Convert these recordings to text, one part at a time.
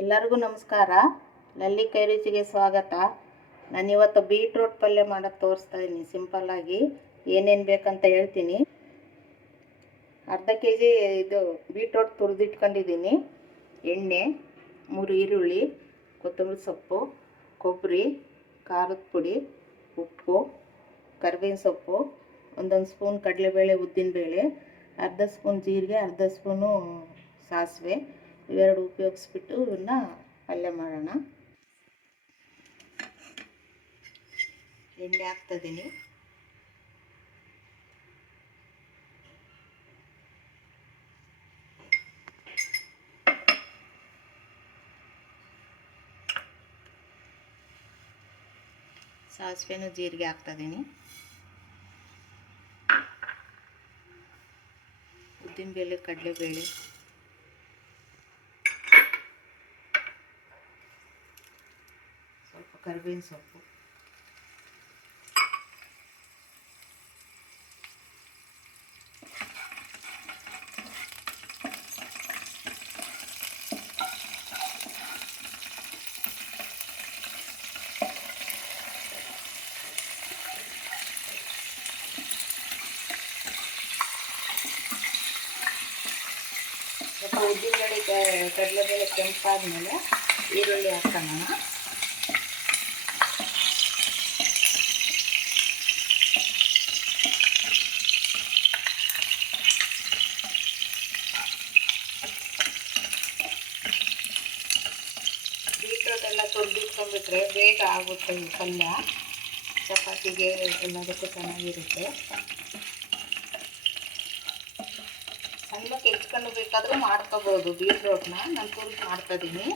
ಎಲ್ಲರಿಗೂ ನಮಸ್ಕಾರ. ಲಲ್ಲಿ ರುಚಿಗೆ ಸ್ವಾಗತ. ನಾನಿವತ್ತು ಬೀಟ್ರೂಟ್ ಪಲ್ಯ ಮಾಡೋಕ್ಕೆ ತೋರಿಸ್ತಾ ಇದ್ದೀನಿ ಸಿಂಪಲ್ಲಾಗಿ ಏನೇನು ಬೇಕಂತ ಹೇಳ್ತೀನಿ. ಅರ್ಧ ಕೆ ಜಿ ಇದು ಬೀಟ್ರೂಟ್ ತುರಿದಿಟ್ಕೊಂಡಿದ್ದೀನಿ. ಎಣ್ಣೆ, ಮೂರು ಈರುಳ್ಳಿ, ಕೊತ್ತಂಬರಿ ಸೊಪ್ಪು, ಕೊಬ್ಬರಿ, ಖಾರದ ಪುಡಿ, ಉಪ್ಪು, ಕರಿಬೇವಿನ ಸೊಪ್ಪು, ಒಂದೊಂದು ಸ್ಪೂನ್ ಕಡಲೆಬೇಳೆ, ಉದ್ದಿನಬೇಳೆ, ಅರ್ಧ ಸ್ಪೂನ್ ಜೀರಿಗೆ, ಅರ್ಧ ಸ್ಪೂನು ಸಾಸಿವೆ. ಇವೆರಡು ಉಪಯೋಗಿಸ್ಬಿಟ್ಟು ಇವನ್ನ ಪಲ್ಯ ಮಾಡೋಣ. ಎಣ್ಣೆ ಹಾಕ್ತಿದ್ದೀನಿ ಸಾಸಿವೆನೂ ಜೀರಿಗೆ ಹಾಕ್ತಿದ್ದೀನಿ ಉದ್ದಿನಬೇಳೆ ಕಡಲೆಬೇಳೆ ಸ್ವಲ್ಪ ಕರಿಬೇವಿನ ಸೊಪ್ಪು. ಸ್ವಲ್ಪ ಕಡಲೆ ಕಡಲೆಬೇಳೆ ಕೆಂಪಾದ್ಮೇಲೆ ಈರುಳ್ಳಿ ಹಾಕೋಣ ಬೀಟ್ರೋಟ್ ಎಲ್ಲ ತೊಳೆದಿಟ್ಕೊಂಡ್ಬಿಟ್ರೆ ಬೇಗ ಆಗುತ್ತೆ ಈ ಪಲ್ಯ. ಚಪಾತಿಗೆ ಎಲ್ಲದಕ್ಕೂ ಚೆನ್ನಾಗಿರುತ್ತೆ. ಸಣ್ಣಕ್ಕೆ ಹೆಚ್ಕೊಂಡು ಬೇಕಾದರೂ ಮಾಡ್ಕೋಬೋದು ಬೀಟ್ರೋಟ್ನ ನಾನು ತುರಿದು ಮಾಡ್ತಾಯಿದ್ದೀನಿ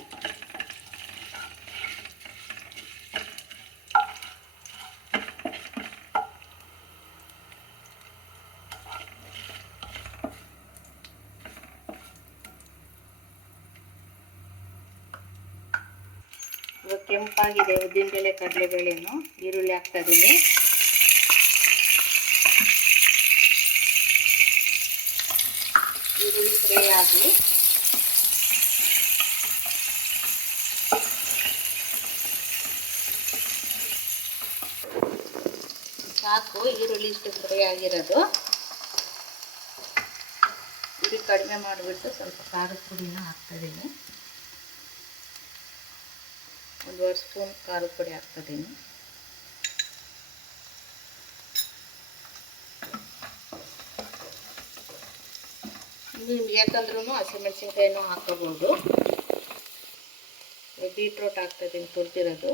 ಇವಾಗ ಕೆಂಪಾಗಿದೆ ಉದ್ದಿನಬೇಳೆ ಕಡಲೆಬೇಳೆನು, ಈರುಳ್ಳಿ ಹಾಕ್ತಾ ಇದ್ದೀನಿ ಈರುಳ್ಳಿ ಫ್ರೈ ಆಗಲಿ ಸಾಕು, ಈರುಳ್ಳಿ ಇಷ್ಟು ಫ್ರೈ ಆಗಿರೋದು. ಉರಿ ಕಡಿಮೆ ಮಾಡಿಬಿಟ್ಟು ಸ್ವಲ್ಪ ಖಾರದ ಪುಡಿನ ಹಾಕ್ತಾಯಿದ್ದೀನಿ ಒಂದೂವರೆ ಸ್ಪೂನ್ ಖಾರದ ಪುಡಿ ಹಾಕ್ತಿದ್ದೀನಿ ನಿಮ್ಗೆ ಯಾಕಂದ್ರೂ ಹಸಿಮೆಣ್ಸಿನ್ಕಾಯಿನೂ ಹಾಕೋಬೋದು ಬೀಟ್ರೋಟ್ ಹಾಕ್ತಾಯಿದ್ದೀನಿ ತುರ್ತಿರೋದು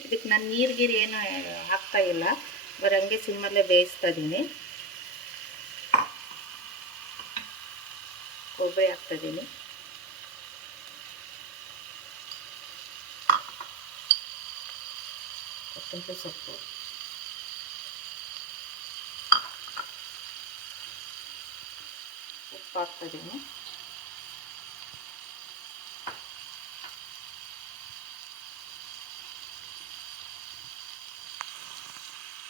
ಇದಕ್ಕೆ ನಾನು ನೀರು ಗೀರು ಏನೂ ಹಾಕ್ತಾಯಿಲ್ಲ. ಬರೀ ಹಂಗೆ ಸಿಮ್ಮಲ್ಲೇ ಬೇಯಿಸ್ತಾ ಇದ್ದೀನಿ ಕೊಬ್ಬರಿ ಹಾಕ್ತಿದ್ದೀನಿ ಕೊತ್ತಂಬರಿ ಸೊಪ್ಪು. ಉಪ್ಪು ಹಾಕ್ತಿದ್ದೀನಿ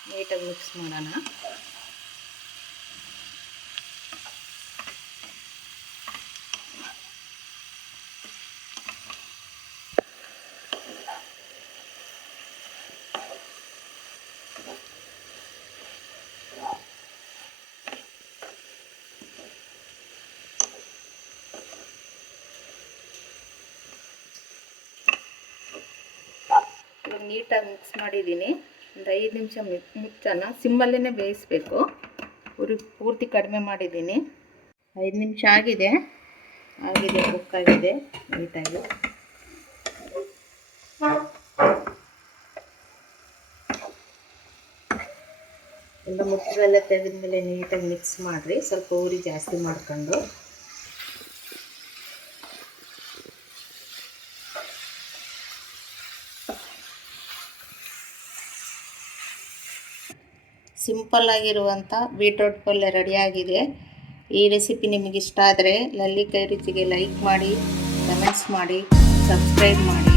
ನೀಟಾಗಿ ಮಿಕ್ಸ್ ಮಾಡೋಣ. ನೀಟಾಗಿ ಮಿಕ್ಸ್ ಮಾಡಿದ್ದೀನಿ. ಒಂದು ಐದು ನಿಮಿಷ ಮಿಕ್ಸನ್ನು ಸಿಮ್ಮಲ್ಲೇ ಬೇಯಿಸ್ಬೇಕು. ಉರಿ ಪೂರ್ತಿ ಕಡಿಮೆ ಮಾಡಿದ್ದೀನಿ. ಐದು ನಿಮಿಷ ಆಗಿದೆ. ಆಗಿದೆ ಕುಕ್ ಆಗಿದೆ, ನೀಟಾಗಿ. ಎಲ್ಲ ಮುಟ್ಟಿಗೆಲ್ಲ ತೆಗೆದ ಮೇಲೆ ನೀಟಾಗಿ ಮಿಕ್ಸ್ ಮಾಡಿರಿ. ಸ್ವಲ್ಪ ಉರಿ ಜಾಸ್ತಿ ಮಾಡ್ಕೊಂಡು. ಸಿಂಪಲ್ ಆಗಿರುವಂಥ ಬೀಟ್ರೋಟ್ ಪಲ್ಯ ರೆಡಿಯಾಗಿದೆ. ಈ ರೆಸಿಪಿ ನಿಮಗೆ ಇಷ್ಟ ಆದರೆ ಲಲ್ಲಿಕಾಯಿ ರುಚಿಗೆ ಲೈಕ್ ಮಾಡಿ, ಕಮೆಂಟ್ಸ್ ಮಾಡಿ, ಸಬ್ಸ್ಕ್ರೈಬ್ ಮಾಡಿ.